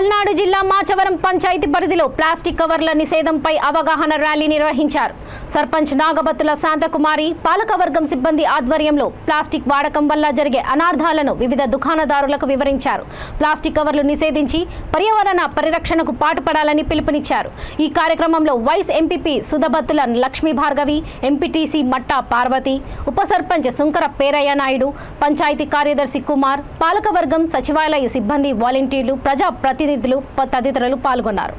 పల్నాడు జిల్లా మాచవరం పంచాయతీ పరిధిలో ప్లాస్టిక్ కవర్ల నిషేధంపై అవగాహన ర్యాలీ నిర్వహించారు. సర్పంచ్ నాగబత్తుల శాంతకుమారి పాలకవర్గం సిబ్బంది ఆధ్వర్యంలో ప్లాస్టిక్ వాడకం వల్ల జరిగే అనార్థాలను వివిధ దుకాణదారులకు వివరించారు. ప్లాస్టిక్ కవర్లు నిషేధించి పర్యావరణ పరిరక్షణకు పాటుపడాలని పిలుపునిచ్చారు. ఈ కార్యక్రమంలో vice MPP Sudhabathula Lakshmi Bhargavi, MPTC Matta Parvathi, ఉప సర్పంచ్ సుంకర పేరయ్య నాయుడు, పంచాయతీ కార్యదర్శి కుమార్, పాలకవర్గం, సచివాలయ సిబ్బంది, వాలంటీర్లు, ప్రజా ప్రతినిధులు తదితరులు పాల్గొన్నారు.